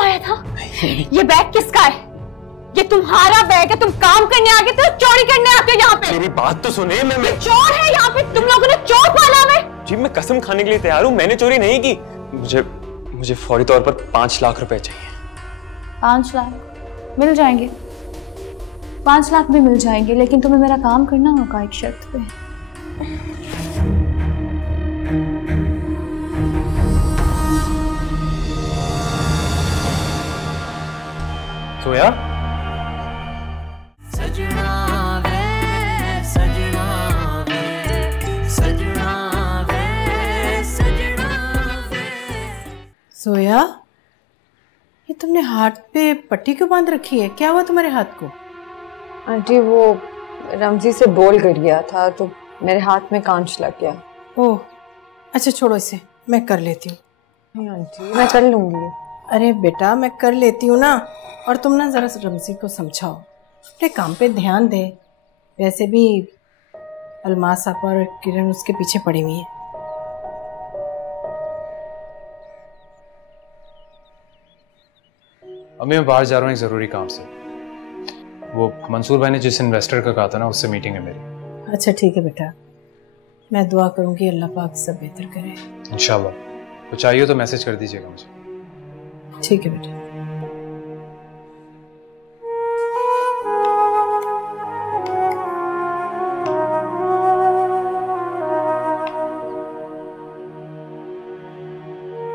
आया था? ये बैग किसका है? ये तुम्हारा बैग है? तुम काम करने आ गए थे, चोरी करने आते हो यहाँ पे? मेरी बात तो सुनिए। मैं चोर है यहाँ पे? तुम लोगों ने चोर पाला हमें? जी मैं कसम खाने के लिए तैयार हूँ, मैंने चोरी नहीं की। मुझे फौरी तौर पर 5 लाख रुपए चाहिए। 5 लाख मिल जाएंगे, 5 लाख भी मिल जाएंगे, लेकिन तुम्हें मेरा काम करना होगा एक शर्त पे। सोया? सोया, ये तुमने हाथ पे पट्टी क्यों बांध रखी है? क्या हुआ तुम्हारे हाथ को? आंटी वो रमजी से बोल कर गया था तो मेरे हाथ में कांच लग गया। ओह अच्छा, छोड़ो इसे, मैं कर लेती हूँ। नहीं आंटी, मैं कर लूंगी। अरे बेटा मैं कर लेती हूँ ना। और तुम ना जरा रमजी को समझाओ, अपने काम पे ध्यान दे। वैसे भी अलमास आपा और किरण उसके पीछे पड़ी हुई है। अभी मैं बाहर जा रहा हूँ एक जरूरी काम से। वो मंसूर भाई ने जिस इन्वेस्टर का कहा था ना, उससे मीटिंग है मेरी। अच्छा ठीक है बेटा, मैं दुआ करूंगी अल्लाह पाक सब बेहतर करे इंशाल्लाह। तो चाहिए तो मैसेज कर दीजिएगा मुझे। ठीक है बेटा।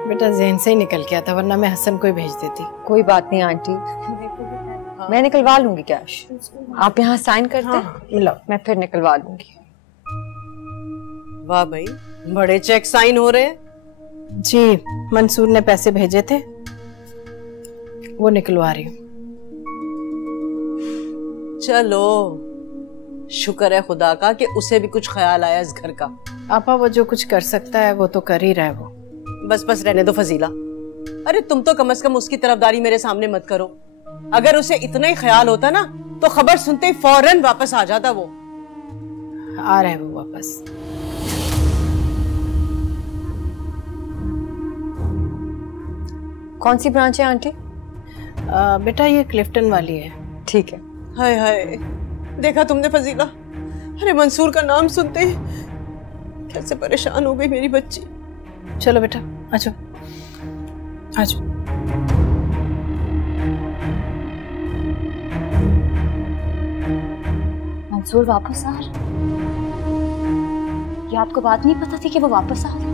बेटा ज़हन से ही निकल गया था, वरना मैं हसन को ही भेज देती। कोई बात नहीं आंटी, मैं निकलवा लूंगी कैश। आप यहाँ साइन करते हैं? हाँ, मिलाओ। मैं फिर निकलवा लूंगी। वाह भाई, बड़े चेक साइन हो रहे हैं। जी मंसूर ने पैसे भेजे थे, वो निकलवा रही हूँ। चलो शुक्र है खुदा का कि उसे भी कुछ ख्याल आया इस घर का। आपा वो जो कुछ कर सकता है वो तो कर ही रहा है वो। बस रहने दो फजीला। अरे तुम तो कम से कम उसकी तरफदारी मेरे सामने मत करो। अगर उसे इतना ही ख्याल होता ना तो खबर सुनते ही फौरन वापस आ जाता। वो आ रहा है वो वापस। कौन सी ब्रांच है आंटी? बेटा ये क्लिफ्टन वाली है। ठीक है। हाय हाय, देखा तुमने फजीला? अरे मंसूर का नाम सुनते ही कैसे परेशान हो गई मेरी बच्ची। चलो बेटा आ जाओ, आ जाओ। मंसूर वापस आ रहा? ये आपको बात नहीं पता थी कि वो वापस आ रहा?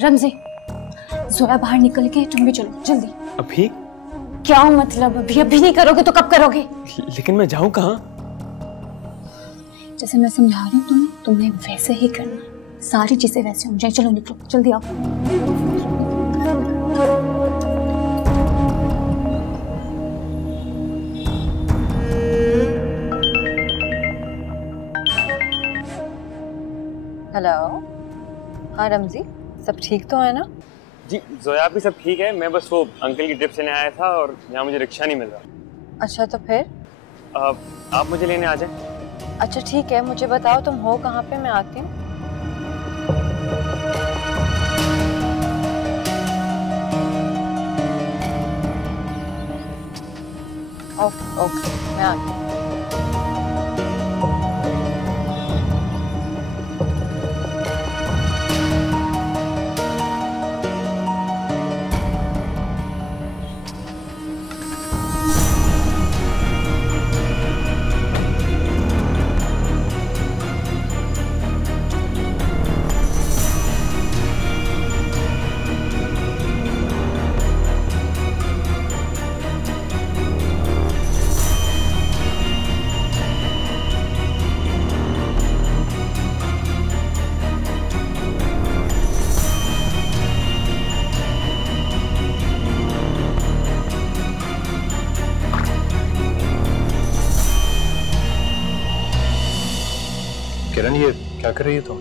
रमजी, जोया बाहर निकल के तुम भी चलो जल्दी। अभी? क्या मतलब अभी नहीं करोगे तो कब करोगे? लेकिन मैं जाऊं कहाँ? जैसे मैं समझा रही हूँ तुम्हें वैसे ही करना। सारी चीजें वैसे हो जाए। चलो निकलो जल्दी आओ। हेलो, हाँ रमजी, सब ठीक तो है ना? जी जोया भी सब ठीक है। मैं बस वो अंकल की ट्रिप से आया था और यहाँ मुझे रिक्शा नहीं मिल रहा। अच्छा तो फिर? आप मुझे लेने आ जाए। अच्छा ठीक है, मुझे बताओ तुम हो कहाँ पे, मैं आती हूँ। ओके ओके, मैं आती हूँ। क्या कर रही हो तुम?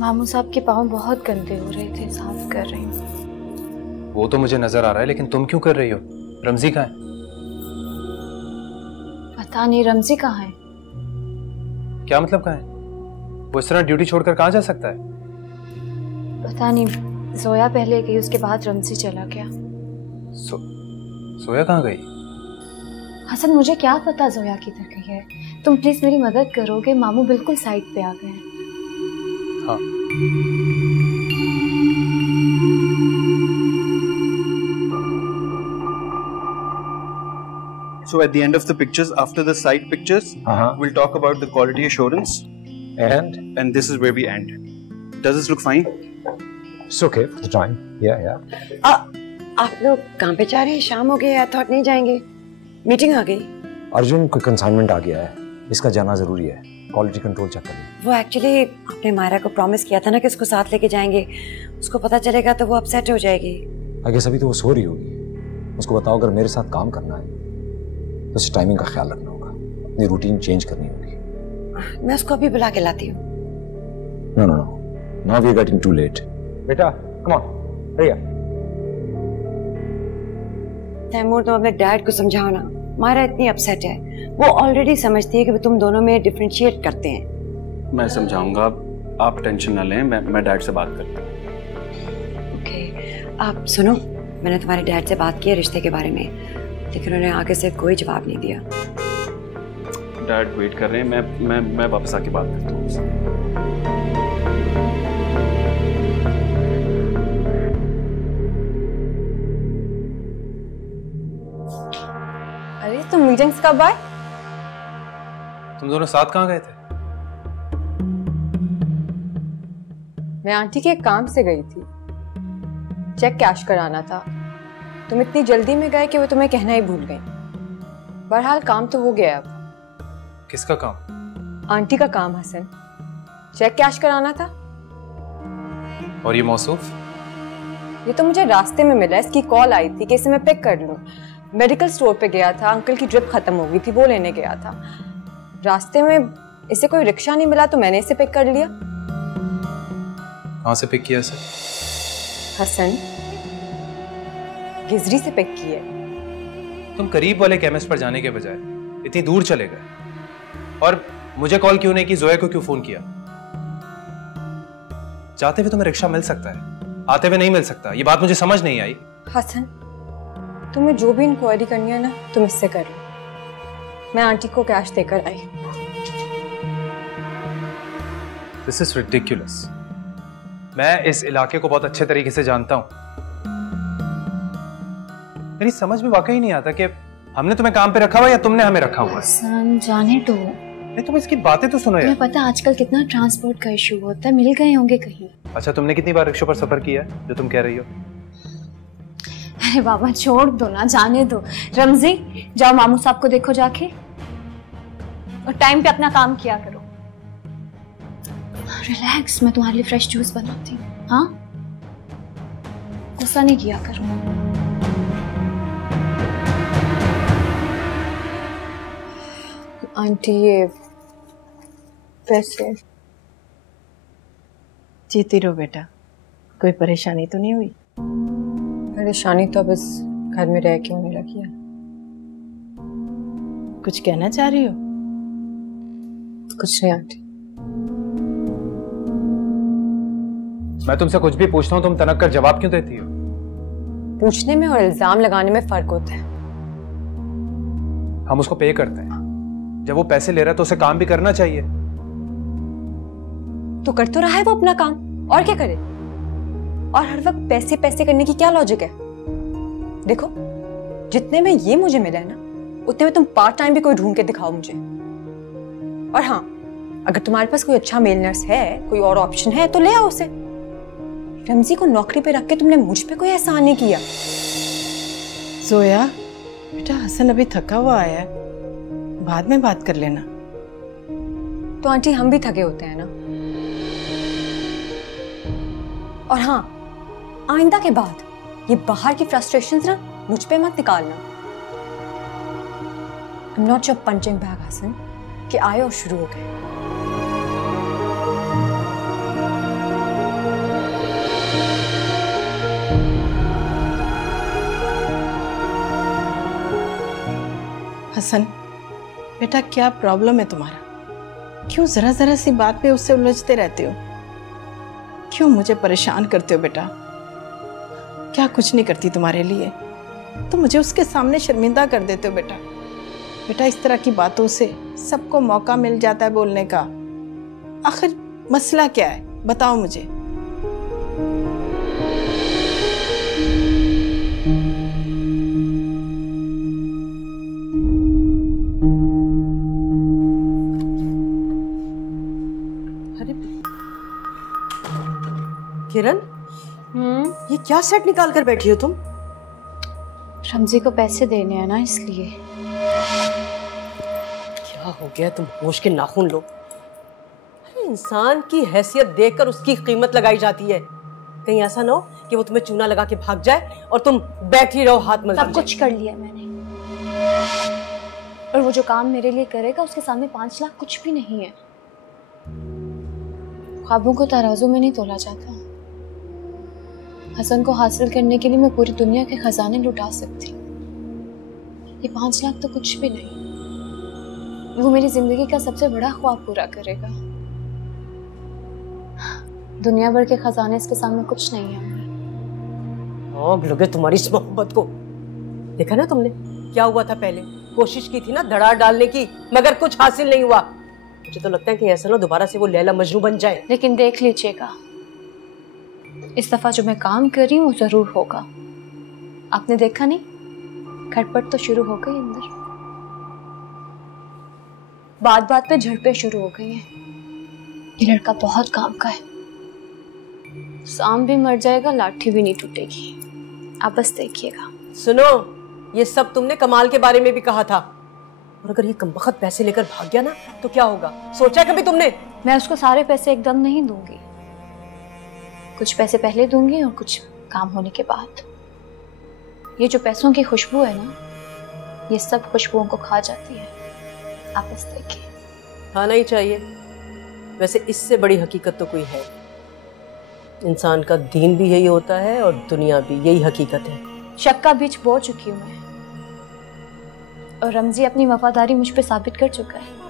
मामू साहब के पाँव बहुत गंदे हो रहे थे, साफ कर रही हूँ। वो तो मुझे नजर आ रहा है, लेकिन तुम क्यों कर रही हो? रमजी कहाँ है? पता नहीं रमजी कहाँ है। क्या मतलब कहाँ है? वो इस तरह ड्यूटी छोड़कर कहाँ जा सकता है? पता नहीं, जोया पहले गई, उसके बाद रमजी चला गया। सोया कहाँ गई? हसन मुझे क्या पता जोया किधर गई है। तुम प्लीज मेरी मदद करोगे? मामू बिल्कुल साइड पे आ गए हैं। हाँ। So at the end of the pictures, after the side pictures, we'll talk about the quality assurance. And this is where we end. Does this look fine? It's okay for the time. Yeah. आप लोग कहाँ पे जा रहे हैं? शाम हो गई, थॉट नहीं जाएंगे? मीटिंग आ गई। अर्जुन कोई कंसाइनमेंट आ गया है, इसका जाना जरूरी है। क्वालिटी कंट्रोल चेक करिए। वो एक्चुअली आपने मायरा को प्रॉमिस किया था ना कि उसको साथ लेके जाएंगे। उसको पता चलेगा तो वो अपसेट हो जाएगी। आगे सभी तो वो सो रही होगी। उसको बताओ अगर मेरे साथ काम करना है तो उस टाइमिंग का ख्याल रखना होगा, अपनी रूटीन चेंज करनी होगी। मैं उसको अभी बुला के लाती हूँ। No. Now we are getting too late. बेटा, come on, hurry up. Taimur, तुम अपने डैड को समझाओ ना। मायरा इतनी अपसेट है, वो ऑलरेडी समझती है कि तुम दोनों में डिफरेंशिएट करते हैं। मैं समझाऊंगा, आप टेंशन ना लें, मैं डैड से बात करता हूँ। ओके, आप सुनो, मैंने तुम्हारे डैड से बात की है रिश्ते के बारे में, लेकिन उन्होंने आगे से कोई जवाब नहीं दिया। डैड वेट कर रहे हैं, मैं वापस आके बात करता हूँ। अरे तुम मीटिंग्स कब आए? तुम दोनों साथ कहाँ गए थे? मैं आंटी के काम से गई थी, चेक कैश कराना था। तुम इतनी जल्दी में गए कि वो तुम्हें कहना ही भूल गई। बहरहाल काम तो हो गया। अब किसका काम? आंटी का काम हसन, चेक कैश कराना था। और ये मौसूफ? ये तो मुझे रास्ते में मिला, इसकी कॉल आई थी कि इसे मैं पिक कर लूं। मेडिकल स्टोर पे गया था, अंकल की ड्रिप खत्म हो गई थी, वो लेने गया था। रास्ते में इसे कोई रिक्शा नहीं मिला तो मैंने इसे पिक कर लिया। कहाँ से पिक किया इसे? हसन, गिजरी से पिक किया। तुम करीब वाले केमिस्ट पर जाने के बजाय इतनी दूर चले गए, और मुझे कॉल क्यों नहीं की? जोया को क्यों फोन किया? जाते हुए तुम्हें रिक्शा मिल सकता है, आते हुए नहीं मिल सकता। ये बात मुझे समझ नहीं आई। हसन, तुम्हें जो भी इंक्वायरी करनी है ना, तुम इससे कर लो। मैं आंटी को कैश देकर आई। This is ridiculous. मैं इस इलाके को बहुत अच्छे तरीके से जानता हूं। मेरी समझ में वाकई नहीं आता कि हमने तुम्हें काम पे रखा हुआ या तुमने हमें रखा हुआ है। जाने दो। नहीं, तुम इसकी बातें तो सुनो यार। तुम्हें पता आजकल कितना ट्रांसपोर्ट का इशू होता है, मिल गए होंगे कहीं। अच्छा, तुमने कितनी बार रिक्शा पर सफर किया है जो तुम कह रही हो? अरे बाबा छोड़ दो ना, जाने दो। रमजी, जाओ मामू साहब को देखो जाके, और टाइम पे अपना काम किया करो। रिलैक्स, मैं तुम्हारे लिए फ्रेश जूस बनाती हूँ। हाँ, गुस्सा नहीं किया करो। आंटी, ये पैसे। जीती रहो बेटा, कोई परेशानी तो नहीं हुई? परेशानी तो अब इस घर में रह के होने लगी है। कुछ कहना चाह रही हो? कुछ नहीं आंटी। मैं तुमसे कुछ भी पूछता हूँ, तुम तनक कर जवाब क्यों देती हो? पूछने में और इल्जाम लगाने में फर्क होता है। हम उसको पे करते हैं, जब वो पैसे ले रहा है तो उसे काम भी करना चाहिए। तो कर तो रहा है वो अपना काम, और क्या करे? और हर वक्त पैसे पैसे करने की क्या लॉजिक है? देखो, जितने में ये मुझे मिला है ना, उतने में तुम पार्ट टाइम भी कोई ढूंढ के दिखाओ मुझे। और हाँ, अगर तुम्हारे पास कोई अच्छा मेल नर्स है, कोई और ऑप्शन है, तो ले आओ उसे। रमजी को नौकरी पे रख के तुमने मुझ पे कोई एहसान नहीं किया। जोया बेटा, हसन अभी थका हुआ आया है, बाद में बात कर लेना। तो आंटी, हम भी थके होते हैं ना। और हाँ, आइंदा के बाद ये बाहर की फ्रस्ट्रेशंस ना मुझ पे मत निकालना। I'm not your punching bag, Hasan, कि आए और शुरू हो गए। हसन, बेटा क्या प्रॉब्लम है तुम्हारा? क्यों जरा जरा सी बात पे उससे उलझते रहते हो? क्यों मुझे परेशान करते हो बेटा? क्या कुछ नहीं करती तुम्हारे लिए, तो मुझे उसके सामने शर्मिंदा कर देते हो बेटा। बेटा इस तरह की बातों से सबको मौका मिल जाता है बोलने का। आखिर मसला क्या है, बताओ मुझे। किरण, ये क्या सेट निकाल कर बैठी हो तुम? रमजी को पैसे देने हैं ना, इसलिए। क्या हो गया, तुम होश के नाखून लो। अरे इंसान की हैसियत देखकर उसकी कीमत लगाई जाती है। कहीं ऐसा ना हो कि वो तुम्हें चूना लगा के भाग जाए और तुम बैठी रहो हाथ मल। सब कुछ कर लिया मैंने, और वो जो काम मेरे लिए करेगा उसके सामने 5 लाख कुछ भी नहीं है। ख्वाबों को तराजू में नहीं तोला जाता। हसन को हासिल करने के लिए मैं पूरी दुनिया के खजाने लुटा सकती, ये 5 लाख तो कुछ भी नहीं। वो मेरी जिंदगी का सबसे बड़ा ख्वाब पूरा करेगा। दुनिया भर के खजाने इसके सामने कुछ नहीं है। आग लगे तुम्हारी इस मोहब्बत को। देखा ना तुमने क्या हुआ था पहले? कोशिश की थी ना धड़ा डालने की, मगर कुछ हासिल नहीं हुआ। मुझे तो लगता है कि ऐसा ना दोबारा से वो लैला मजनू बन जाए। लेकिन देख लीजिएगा, इस दफा जो मैं काम कर रही हूँ वो जरूर होगा। आपने देखा नहीं, खटपट तो शुरू हो गई अंदर, बात बात पे झड़पें शुरू हो गई हैं। ये लड़का बहुत काम का है, सांप भी मर जाएगा, लाठी भी नहीं टूटेगी। आप बस देखिएगा। सुनो, ये सब तुमने कमाल के बारे में भी कहा था, और अगर ये कमबख्त पैसे लेकर भाग गया ना तो क्या होगा, सोचा कभी तुमने? मैं उसको सारे पैसे एकदम नहीं दूंगी, कुछ पैसे पहले दूंगी और कुछ काम होने के बाद। ये जो पैसों की खुशबू है ना, ये सब खुशबुओं को खा जाती है। आप बस देखिए। खाना ही चाहिए। वैसे इससे बड़ी हकीकत तो कोई है? इंसान का दीन भी यही होता है और दुनिया भी यही हकीकत है। शक का बीज बो चुकी हूँ मैं, और रमजी अपनी वफादारी मुझ पे साबित कर चुका है।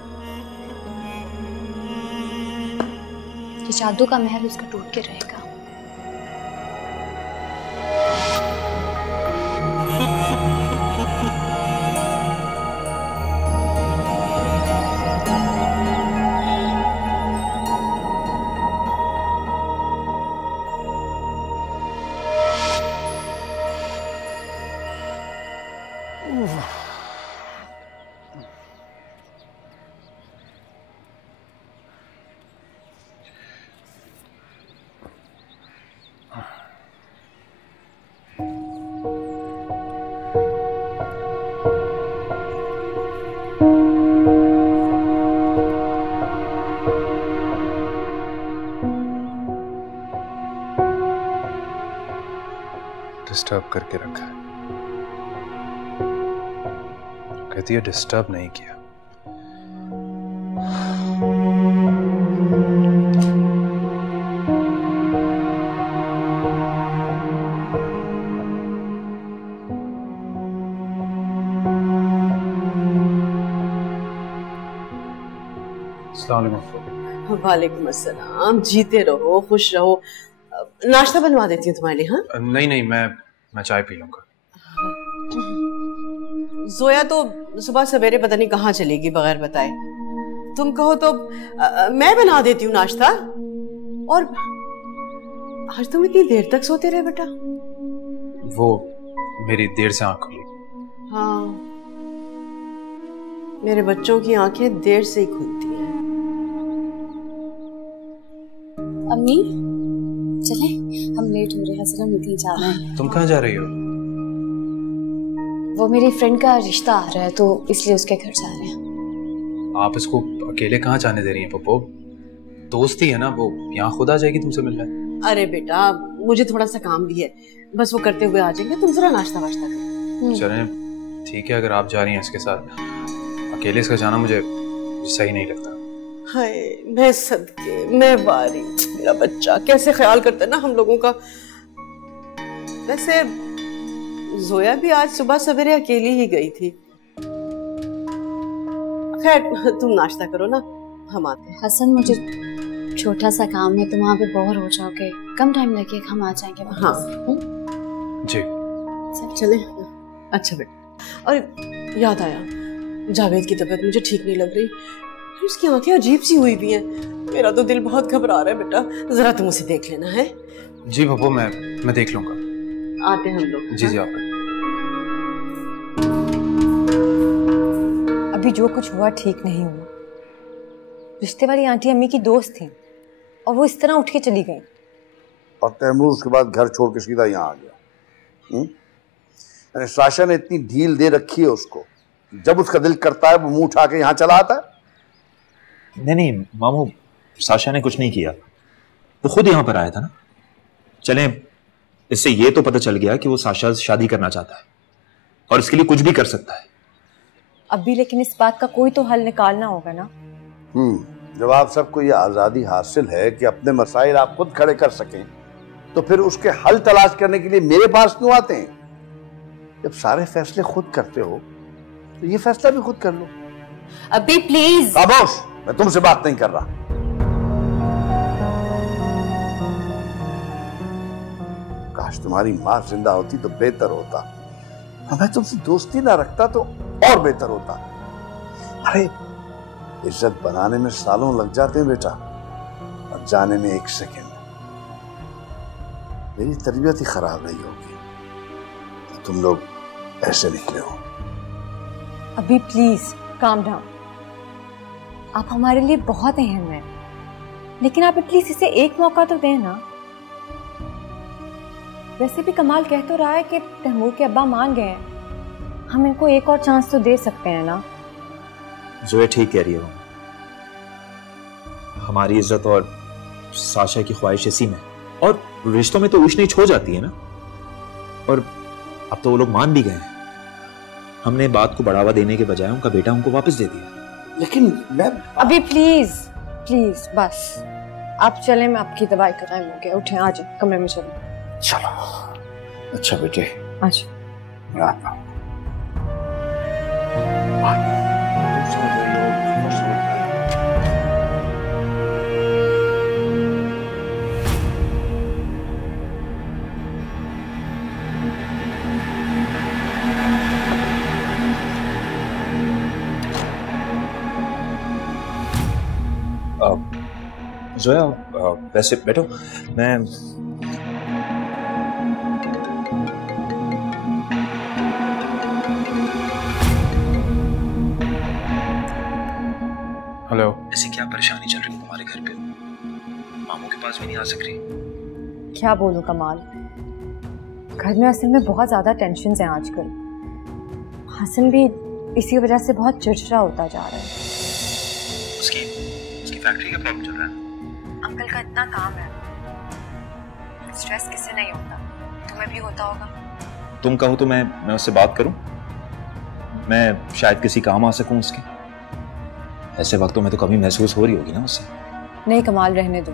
ये जादू का महल उसका टूट के रहेगा। डिस्टर्ब करके रखा है। कहती है डिस्टर्ब नहीं किया। अस्सलाम वालेकुम। वालेकुम अस्सलाम। जीते रहो, खुश रहो। नाश्ता बनवा देती हूँ तुम्हारे लिए। हाँ नहीं नहीं, मैं चाय पी लूंगा। जोया तो सुबह सवेरे पता नहीं कहाँ चलेगी बगैर बताए। तुम कहो तो मैं बना देती हूँ नाश्ता। और आज तुम इतनी देर तक सोते रहे बेटा? वो मेरी देर से आंख खुली। हाँ, मेरे बच्चों की आंखें देर से ही खुलती हैं। अम्मी चले, हम लेट हो रहे हैं, जरा निकल जा रहे हैं। तुम कहाँ जा रही हो? वो मेरी फ्रेंड का रिश्ता आ रहा है तो इसलिए उसके घर जा रहे हैं। आप इसको अकेले कहाँ जाने दे रही हैं पप्पो? दोस्ती है ना, वो यहाँ खुद आ जाएगी तुमसे मिलने। अरे बेटा, मुझे थोड़ा सा काम भी है, बस वो करते हुए आ जाएंगे। तुम जरा नाश्ता वाश्ता करो। चलें ठीक है, अगर आप जा रही हैं इसके साथ। अकेले इसका जाना मुझे सही नहीं लगता। हाय मैं सदके, मैं वारी, मेरा बच्चा कैसे ख्याल करता है ना हम लोगों का। वैसे जोया भी आज सुबह सवेरे अकेली ही गई थी। खैर तुम नाश्ता करो ना, हम आते हैं। हसन मुझे छोटा सा काम है, तुम वहाँ पे बोर हो जाओगे, कम टाइम लगे, हम आ जाएंगे वापस। हाँ जी चले। अच्छा बेटा, और याद आया, जावेद की तबीयत मुझे ठीक नहीं लग रही, उसकी आंखें अजीब सी हुई भी हैं, मेरा तो दिल बहुत घबरा रहा है बेटा, जरा तुम उसे देख लेना है। जी पप्पू, मैं देख लूंगा। आते हैं हम लोग। जी आप। अभी जो कुछ हुआ ठीक नहीं हुआ। रिश्ते वाली आंटी अम्मी की दोस्त थी और वो इस तरह उठ के चली गई। और तैमूर उसके बाद घर छोड़ के सीधा यहाँ आ गया। यानी साशा ने इतनी ढील दे रखी है उसको, जब उसका दिल करता है वो मुंह उठा के यहाँ चला आता है। नहीं मामू, साशा ने कुछ नहीं किया, वो खुद यहाँ पर आया था ना। चलें, इससे ये तो पता चल गया कि वो साशा से शादी करना चाहता है और इसके लिए कुछ भी कर सकता है। अभी लेकिन इस बात का कोई तो हल निकालना होगा ना। जब आप सबको ये आजादी हासिल है कि अपने मसाइल आप खुद खड़े कर सकें, तो फिर उसके हल तलाश करने के लिए मेरे पास क्यों आते हैं? जब सारे फैसले खुद करते हो तो ये फैसला भी खुद कर लो। अभी प्लीज। खामोश, मैं तुमसे बात नहीं कर रहा। काश तुम्हारी मां जिंदा होती तो बेहतर होता, मैं तुमसे दोस्ती ना रखता तो और बेहतर होता। अरे इज्जत बनाने में सालों लग जाते हैं बेटा, और जाने में 1 सेकंड। मेरी तरबियत ही खराब नहीं होगी तो तुम लोग ऐसे निकले हो। अभी प्लीज काम डाउन। आप हमारे लिए बहुत अहम हैं, लेकिन आप एटलीस्ट इसे एक मौका तो दें ना। वैसे भी कमाल कह तो रहा है कि तैमूर के अब्बा मान गए हैं, हम इनको एक और चांस तो दे सकते हैं ना। जोए ठीक कह रही है, हमारी इज्जत और साशा की ख्वाहिश इसी में, और रिश्तों में तो ऊंच नीच हो जाती है ना। और अब तो वो लोग मान भी गए हैं, हमने बात को बढ़ावा देने के बजाय उनका बेटा उनको वापस दे दिया। लेकिन मैं अभी प्लीज बस आप चलें, मैं आपकी दवाई का टाइम हो गया, उठें, आ जाए कमरे में चलें। चलो। अच्छा बेटे, अच्छा मैं आता हूं। जोया, वैसे बैठो, मैं हेलो। ऐसी क्या परेशानी चल रही है तुम्हारे घर पे? मामू के पास भी नहीं आ सक रही? क्या बोलूं कमाल, घर में असल में बहुत ज्यादा टेंशन है आजकल। हसन भी इसी वजह से बहुत चिड़चिड़ा होता जा रहा है। उसकी फैक्ट्री का प्रॉब्लम चल रहा है। अंकल का इतना काम है, स्ट्रेस किसे नहीं होता, तुम्हें भी होता होगा। तुम कहो तो मैं उससे बात करूं, मैं शायद किसी काम आ सकूं उसके। ऐसे वक्तों में तो कमी महसूस हो रही होगी ना उससे। नहीं कमाल, रहने दो,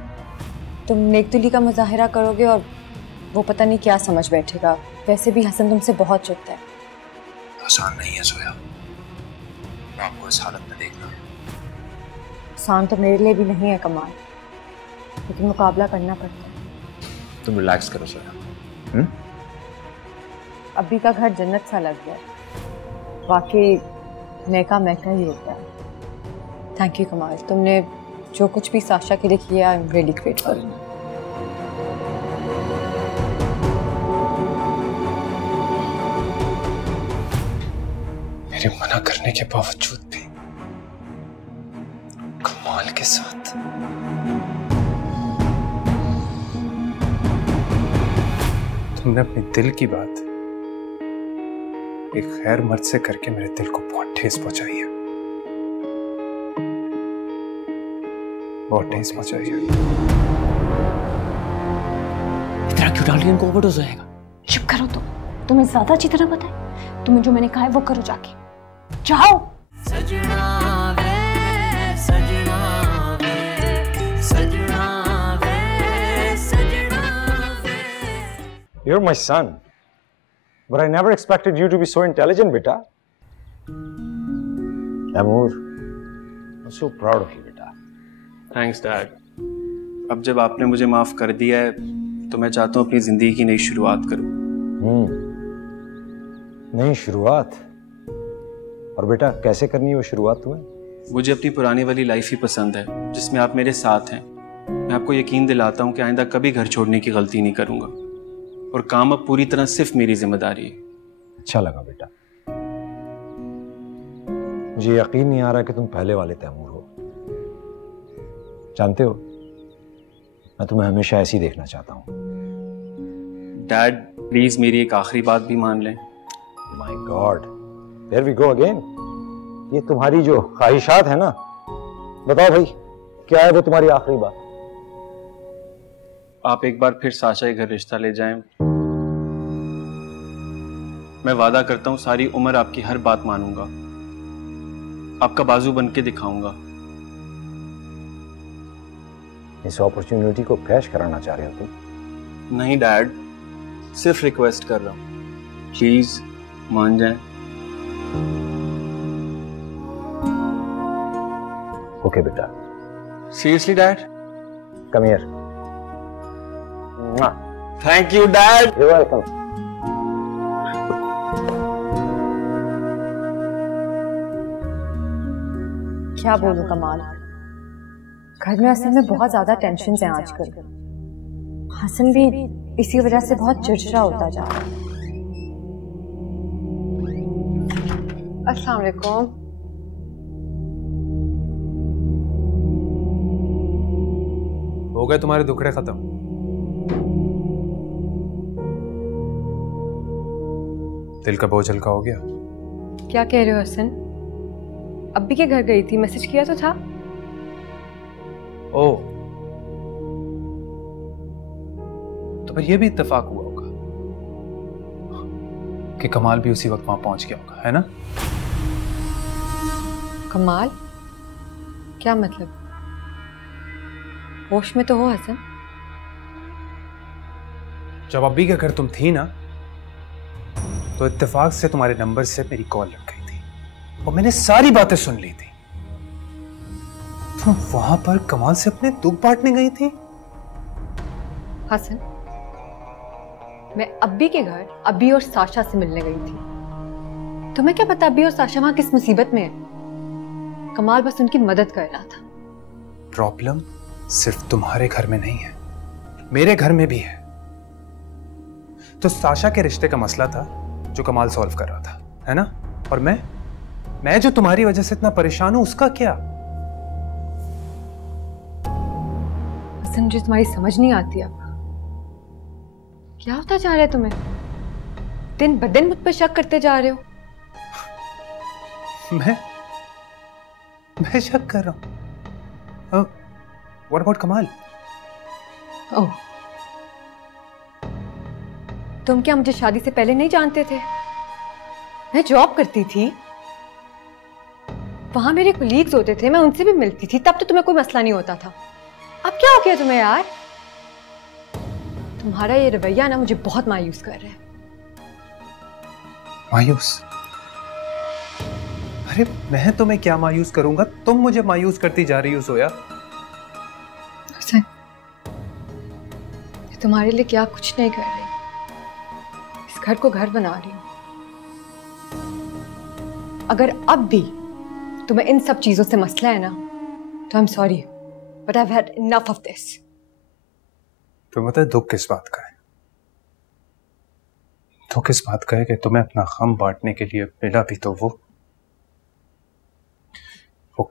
तुम नेकदिली का मुजाहिरा करोगे और वो पता नहीं क्या समझ बैठेगा। वैसे भी हसन तुमसे बहुत चिढ़ता है। आसान नहीं है जोया, आपको इस हालत में देखना। आसान तो मेरे लिए भी नहीं है कमाल, लेकिन मुकाबला करना पड़ता है। तुम रिलैक्स करो जोया। अभी का घर जन्नत सा लग गया, वाकई महका महका ही होता है। थैंक यू कमाल, तुमने जो कुछ भी साशा के लिए किया, आई एम रियली ग्रेटफुल। मेरे मना करने के बावजूद भी कमाल के साथ तुमने अपने दिल की बात एक गैर मर्द से करके मेरे दिल को बहुत ठेस पहुंचाई है, बहुत ठेस पहुंचाई है। इतना क्यों डाल रही है? इनको ओवरडोज हो जाएगा। चुप करो तुम्हें ज्यादा अच्छी तरह पता है। तुम्हें जो मैंने कहा है वो करो, जाके जाओ। You're my son, but I never expected you to be so intelligent, beta. Amor, I'm so proud of you, बेटा। Thanks dad. अब जब आपने मुझे माफ कर दिया है तो मैं चाहता हूँ अपनी जिंदगी की नई शुरुआत करूँ। नई शुरुआत? और बेटा कैसे करनी है वो शुरुआत तुम्हें? मुझे अपनी पुरानी वाली लाइफ ही पसंद है जिसमें आप मेरे साथ हैं। मैं आपको यकीन दिलाता हूँ कि आइंदा कभी घर छोड़ने की गलती नहीं करूंगा और काम अब पूरी तरह सिर्फ मेरी जिम्मेदारी है। अच्छा लगा बेटा। मुझे यकीन नहीं आ रहा कि तुम पहले वाले तैमूर हो। जानते हो, मैं तुम्हें हमेशा ऐसे ही देखना चाहता हूँ। डैड प्लीज मेरी एक आखिरी बात भी मान लें। My God, there we go again. ये तुम्हारी जो ख्वाहिशात है ना, बताओ भाई क्या है वो तुम्हारी आखिरी बात? आप एक बार फिर साशा के घर रिश्ता ले जाएं। मैं वादा करता हूं सारी उम्र आपकी हर बात मानूंगा, आपका बाजू बन के दिखाऊंगा। इस अपॉर्चुनिटी को क्रैश कराना चाह रहे हो तुम? नहीं डैड, सिर्फ रिक्वेस्ट कर रहा हूं, प्लीज मान जाएं। ओके बेटा। Seriously dad? Come here. Thank you dad. You welcome. क्या बोलूं कमाल, घर में असल में बहुत ज्यादा टेंशन है आजकल। हसन भी इसी वजह से बहुत चिड़चिड़ा होता जा रहा है। अस्सलाम वालेकुम। हो गए तुम्हारे दुखड़े खत्म? दिल का बोझ हल्का हो गया? क्या कह रहे हो हसन? अब्बी के घर गई थी, मैसेज किया तो था। ओ, तो फिर ये भी इत्तेफाक हुआ होगा कि कमाल भी उसी वक्त वहां पहुंच गया होगा, है ना? कमाल? क्या मतलब? होश में तो हो हसन? जब अब्बी के घर तुम थी ना, तो इत्तेफाक से तुम्हारे नंबर से मेरी कॉल लग गई थी और मैंने सारी बातें सुन ली थी। तुम वहां पर कमाल से अपने दुख बांटने गई थी? हसन, मैं अब्बी के घर अब्बी और साशा से मिलने गई थी। तुम्हें क्या पता अब्बी और साशा वहां किस मुसीबत में है? कमाल बस उनकी मदद कर रहा था। प्रॉब्लम सिर्फ तुम्हारे घर में नहीं है, मेरे घर में भी है। तो साशा के रिश्ते का मसला था जो कमाल सॉल्व कर रहा था, है ना? और मैं जो तुम्हारी वजह से इतना परेशान हूं, उसका क्या? हसन, मुझे तुम्हारी समझ नहीं आती अब। क्या होता जा रहा है तुम्हें? दिन ब दिन मुझ पर शक करते जा रहे हो। मैं शक कर रहा हूं? What about कमाल? ओह, तुम क्या मुझे शादी से पहले नहीं जानते थे? मैं जॉब करती थी, वहां मेरे कोलीग्स होते थे, मैं उनसे भी मिलती थी, तब तो तुम्हें कोई मसला नहीं होता था। अब क्या हो गया तुम्हें यार? तुम्हारा ये रवैया ना मुझे बहुत मायूस कर रहा है। मायूस? अरे मैं तुम्हें क्या मायूस करूंगा? तुम मुझे मायूस करती जा रही हो सोया। हसन, तुम्हारे लिए क्या कुछ नहीं कर रही, इस घर को घर बना रही हूं। अगर अब भी तुम्हें इन सब चीजों से मसला है ना, तो I am sorry, but I have had enough of this. तो मतलब दुख किस बात का है? दुख किस बात का है कि तुम्हें अपना गम बांटने के लिए मिला भी तो वो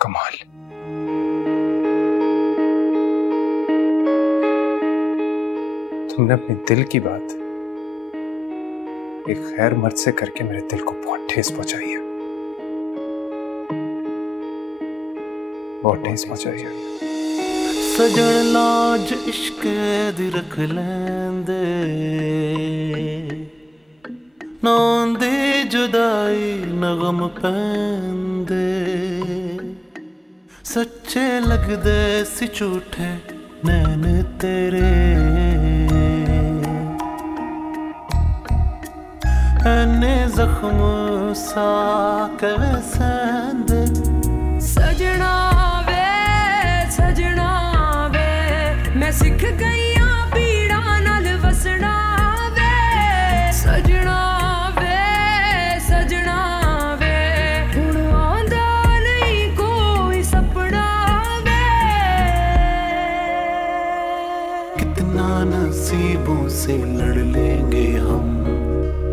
कमाल। तुमने अपने दिल की बात एक गैर मर्द से करके मेरे दिल को बहुत ठेस पहुंचाई है, बहुत ठेस पहुंचाई है। सजन लाज इश्क दी रख लेंदे, नौंदे जुदाई नगम पैंदे, सच्चे लगदे सी झूठे नैन तेरे, ऐने जख्म सा कैसे सजना मैं सीख गई पीड़ा नाल वसना वे सजना वे सजना वे हुण आंदा नहीं कोई सपना वे। कितना नसीबों से लड़ लेंगे हम,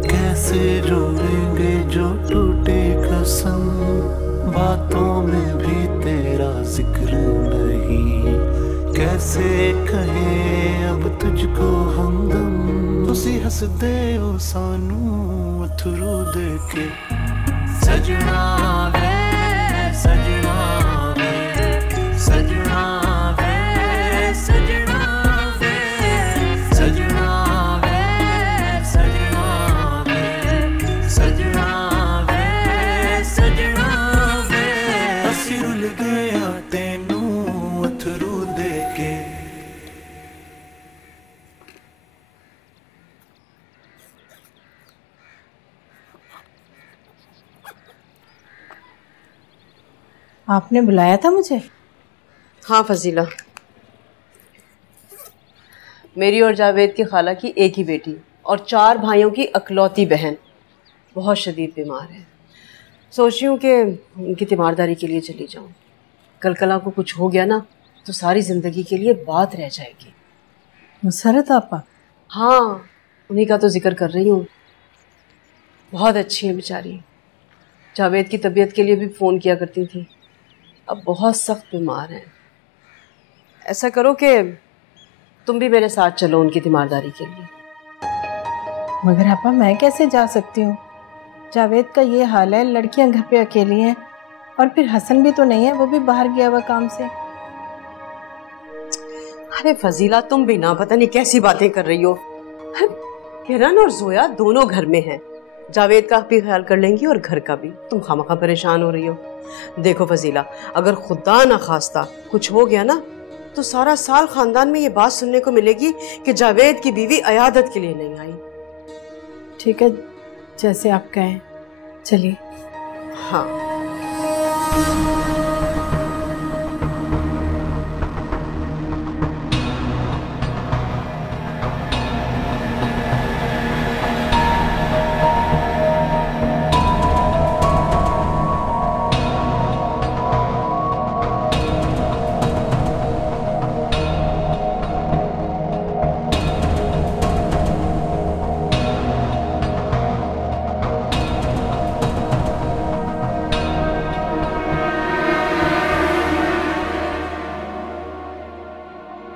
कैसे जोड़ेंगे जो टूटे कसम, बातों में भी तेरा जिक्र नहीं, कैसे कहें अब तुझको हमदम। तुसी हंस दे ओ सानू अथरू दे के सजना वे सजना वे सजना वे सजना वे सजना वे सजना वे सजना वे सजना वे। असी रुल गया तेनू अथरू दे के। आपने बुलाया था मुझे? हाँ फजीला, मेरी और जावेद की खाला की एक ही बेटी और 4 भाइयों की अकलौती बहन बहुत शदीद बीमार है। सोच रही हूँ कि उनकी तीमारदारी के लिए चली जाऊँ। कल को कुछ हो गया ना तो सारी ज़िंदगी के लिए बात रह जाएगी। मुसरत आपा? हाँ, उन्हीं का तो जिक्र कर रही हूँ। बहुत अच्छी है बेचारी, जावेद की तबीयत के लिए भी फ़ोन किया करती थी, अब बहुत सख्त बीमार हैं। ऐसा करो कि तुम भी मेरे साथ चलो उनकी तीमारदारी के लिए। मगर आपा मैं कैसे जा सकती हूँ? जावेद का ये हाल है, लड़कियां घर पे अकेली हैं और फिर हसन भी तो नहीं है, वो भी बाहर गया हुआ काम से। अरे फजीला, तुम भी ना पता नहीं कैसी बातें कर रही हो। किरण और जोया दोनों घर में हैं, जावेद का भी ख्याल कर लेंगी और घर का भी। तुम खामखा परेशान हो रही हो। देखो फजीला, अगर खुदा ना खास्ता कुछ हो गया ना तो सारा साल खानदान में ये बात सुनने को मिलेगी कि जावेद की बीवी अयादत के लिए नहीं आई। ठीक है, जैसे आप कहें, चलिए। हाँ।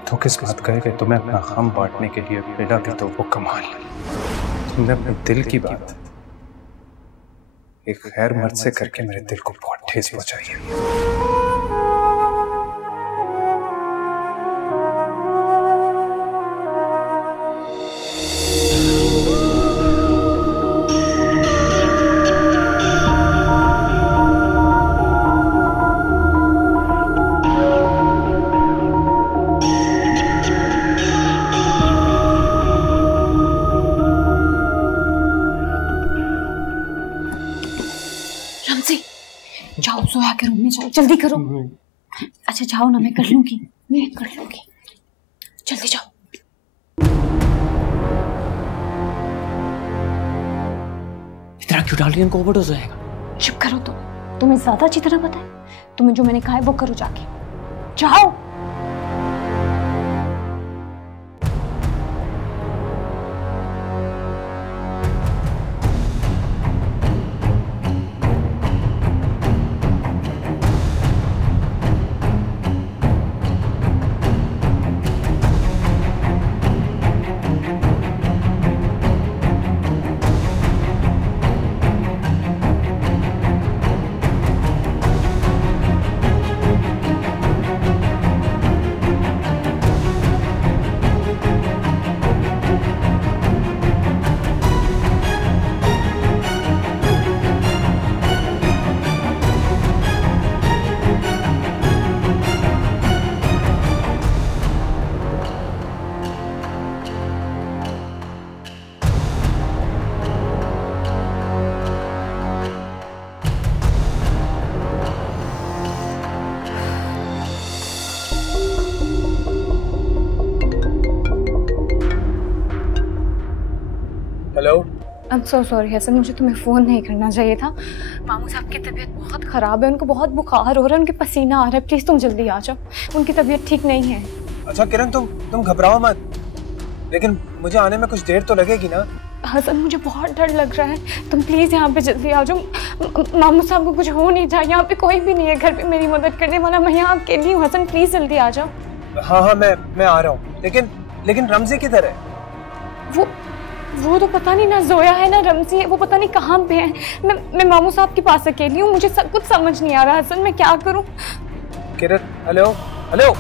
तो किस बात का है कि तुम्हें अपना गम बांटने के लिए मिला भी तो वो कमाल। तुमने अपने दिल की बात एक गैर मर्द से करके मेरे दिल को बहुत ठेस पहुंचाई है। जाओ सोया के रूम में जाओ, जल्दी करो। अच्छा जाओ ना, मैं कर लूंगी, मैं कर लूंगी, जल्दी जाओ। इतना क्यों डाल रही है? ओवरडोज हो जाएगा। चुप करो तुम्हें ज्यादा अच्छी तरह पता है। तुम्हें जो मैंने कहा है वो करो जाके, जाओ। I'm so sorry हसन, मुझे तुम्हें फ़ोन नहीं करना चाहिए था। मामू साहब की तबीयत बहुत ख़राब है, उनको बहुत बुखार हो रहा है, उनके पसीना आ रहा है। प्लीज़ तुम जल्दी आ जाओ, उनकी तबीयत ठीक नहीं है। अच्छा किरण, तुम घबराओ मत, लेकिन मुझे आने में कुछ देर तो लगेगी ना। हसन मुझे बहुत डर लग रहा है, तुम प्लीज़ यहाँ पे जल्दी आ जाओ। मामू साहब को कुछ हो नहीं जाए, यहाँ पे कोई भी नहीं है घर पे मेरी मदद करने वाला, मैं यहाँ अकेली हूँ। हसन प्लीज़ जल्दी आ जाओ। हाँ मैं आ रहा हूँ, लेकिन रमज़ी किधर है? वो तो पता नहीं ना, जोया है ना रमज़ी है, वो पता नहीं कहाँ पे है। मैं मामू साहब के पास अकेली हूँ, मुझे कुछ समझ नहीं आ रहा हसन, मैं क्या करूँ? किरण, हेलो हेलो।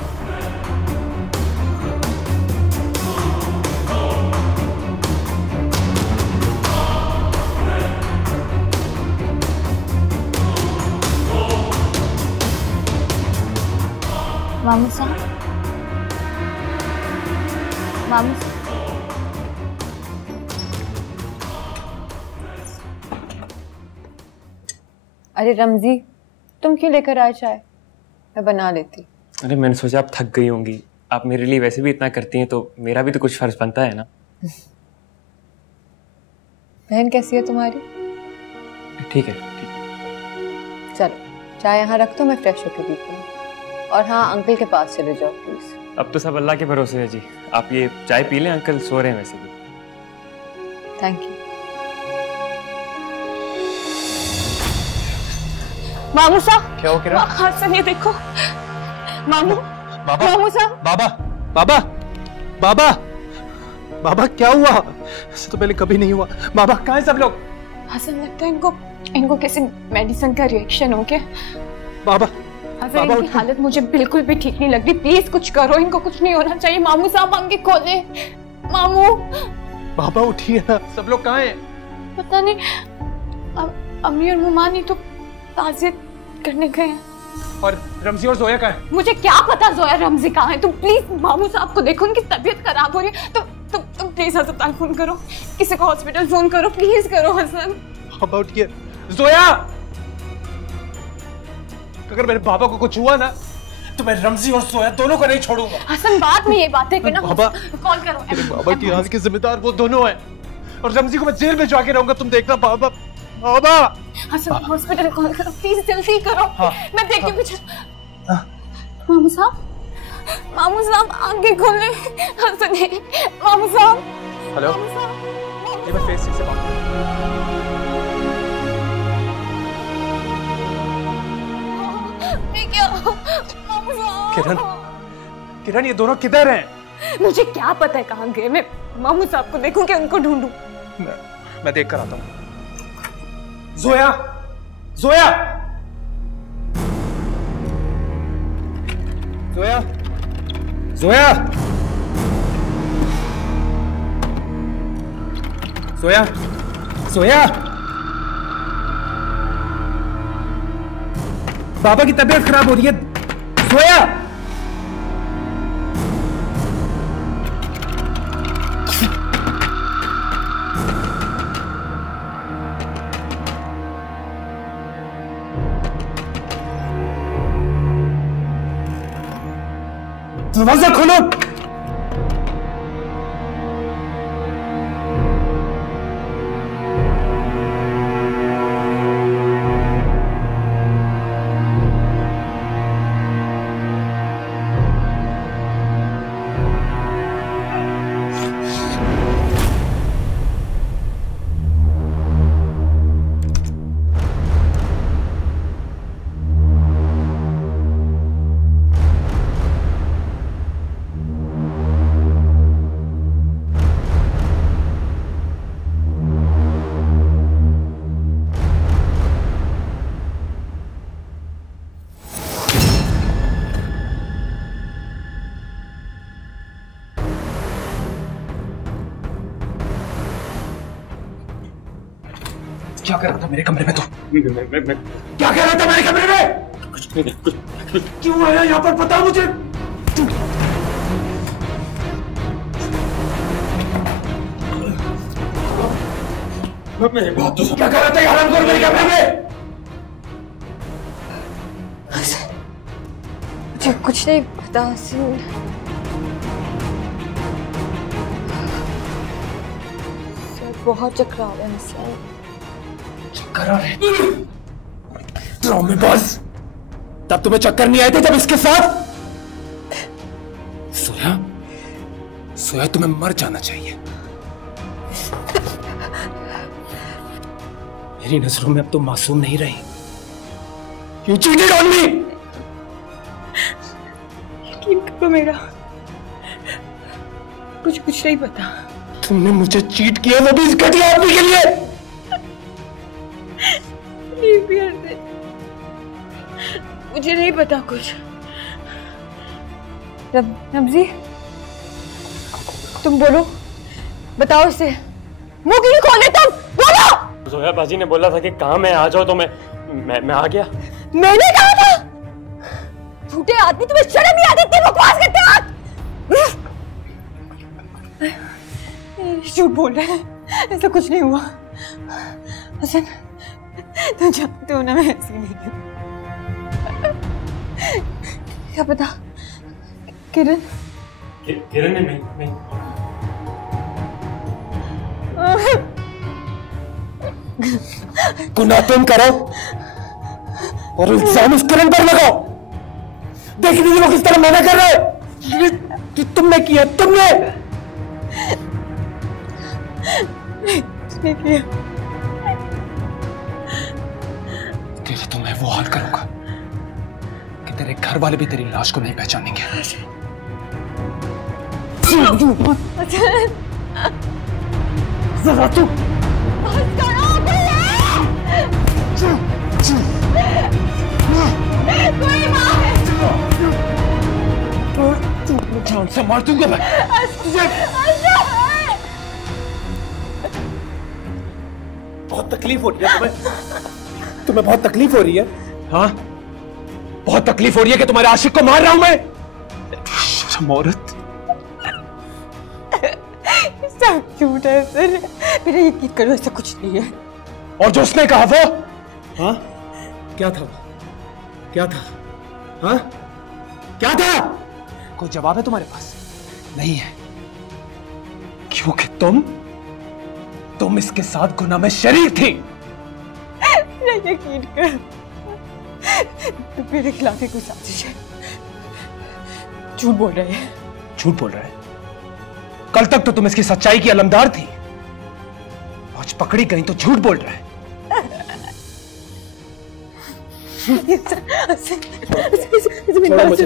मामू साहब, मामू साहब। अरे रमजी, तुम क्यों लेकर आए चाय? मैं बना लेती। अरे मैंने सोचा आप थक गई होंगी, आप मेरे लिए वैसे भी इतना करती हैं तो मेरा भी तो कुछ फर्ज बनता है ना। बहन कैसी है तुम्हारी? ठीक है। चलो चाय यहाँ रख दो, मैं फ्रेश होकर पीती हूँ। और हाँ, अंकल के पास चले जाओ प्लीज। अब तो सब अल्लाह के भरोसे है जी, आप ये चाय पी लें, अंकल सो रहे हैं वैसे भी। Thank you. मामू साहब। क्या हो किरण? हसन ये देखो, मामू। मामू साहब। बाबा क्या हुआ? ऐसा तो पहले कभी नहीं हुआ। बाबा कहाँ हैं सब लोग? हसन लगता है इनको किसी मेडिसिन का रिएक्शन हो गया। बाबा हसन, इनकी हालत मुझे बिल्कुल भी ठीक नहीं लग रही, प्लीज कुछ करो, इनको कुछ नहीं होना चाहिए। मामू साहब आंखें खोले। मामू। बाबा उठिए ना, सब लोग कहाँ हैं? पता नहीं, अम्मी और मुमानी तो ताज़ियत करने गए हैं। और रमज़ी और जोया कहाँ हैं? मुझे क्या पता जोया रमज़ी कहाँ है। तुम प्लीज मामू साहब को देखो, उनकी तबीयत खराब हो रही है। तुम प्लीज अस्पताल फोन करो, किसी को हॉस्पिटल फोन करो, प्लीज करो हसन। बाबा उठिए। जोया, अगर मेरे बाबा को कुछ हुआ ना तो मैं रमज़ी और जोया दोनों को नहीं छोड़ूंगा। हसन बाद में ये बातें करना, बाबा कॉल करो। मेरे बाबा की हालत के जिम्मेदार वो दोनों हैं, और रमज़ी को मैं जेल में जाके रहूंगा, तुम देखना। बाबा हसन हॉस्पिटल कॉल करो प्लीज, जल्दी करो। हाँ, मैं देखती हूँ पीछे। मामू साहब आगे खोले। हसन, मामू साहब। हेलो, ये मैं फेस से बात कर रहा हूँ। किरण ये दोनों किधर हैं? मुझे क्या पता है कहाँ गए। मैं मामू साहब को देखूं कि उनको ढूंढूं। मैं देख कर आता हूँ। जोया, जोया, जोया, जोया, जोया, जोया। बाबा की तबीयत खराब हो रही है। जोया। दरवाजा खोलो। क्या कर रहा था मेरे कमरे में? तो मैं क्या कर रहा था मेरे कमरे में? कुछ नहीं। क्यों आया यहाँ पर, पता मुझे? मेरी बात तो क्या कर रहा था हरामखोर मेरे कमरे में? मुझे कुछ नहीं पता। बहुत चक्कर आ रहे हैं हसन। चक्कर आ रहे? ड्रामेबाज, तब तुम्हें चक्कर नहीं आए थे जब इसके साथ? सोया, सोया तुम्हें मर जाना चाहिए। मेरी नजरों में अब तुम मासूम नहीं रही। You cheated on me! यकीन करो मेरा, मुझे कुछ नहीं पता। तुमने मुझे चीट किया, वो भी इस घटिया आदमी के लिए। मुझे नहीं पता कुछ। नब्जी, तुम बोलो, बताओ इसे। मुंह क्यों खोले तुम? बोलो। जोया बाजी ने बोला था कि काम है, आ जाओ, तो मैं आ गया। मैंने कहा था? झूठे आदमी, तुम्हें शर्म नहीं आती? इतनी बकवास करते हो आप? झूठ बोल रहे हैं, ऐसा कुछ नहीं हुआ। हसन, तुम जानते हो ना मैं ऐसी नहीं हूँ। क्या पता किरण? किरण ने नहीं। गुनाह तुम करो और इल्जाम उस किरण पर लगाओ। देख लीजिए वो किस तरह मना कर रहे हैं। तुमने किया, तुमने किया। तेरा तो मैं वो हाल करूंगा कि तेरे घर वाले भी तेरी लाश को नहीं पहचानेंगे। जरा तू कोई माँ है। जान से मार दूंगा मैं। बहुत तकलीफ हो रही है तुम्हें? तुम्हें बहुत तकलीफ हो रही है? हाँ, बहुत तकलीफ हो रही है कि तुम्हारे आशिक को मार रहा हूं मैं। शर्म औरत। सब झूठ है सर, मेरा यकीन करो, ऐसा कुछ नहीं है। और जो उसने कहा वो? हाँ, क्या था वो? क्या था? हाँ, क्या था? कोई जवाब है तुम्हारे पास? नहीं है, क्योंकि तुम इसके साथ गुनाह में शरीक थी। मेरा यकीन कर, तुम मेरे खिलाफ कोई साजिश है। झूठ बोल रहे हैं। झूठ बोल रहे हैं? कल तक तो तुम इसकी सच्चाई की अलमदार थी, आज पकड़ी गई तो झूठ बोल रहे हैं। छोड़ो मुझे।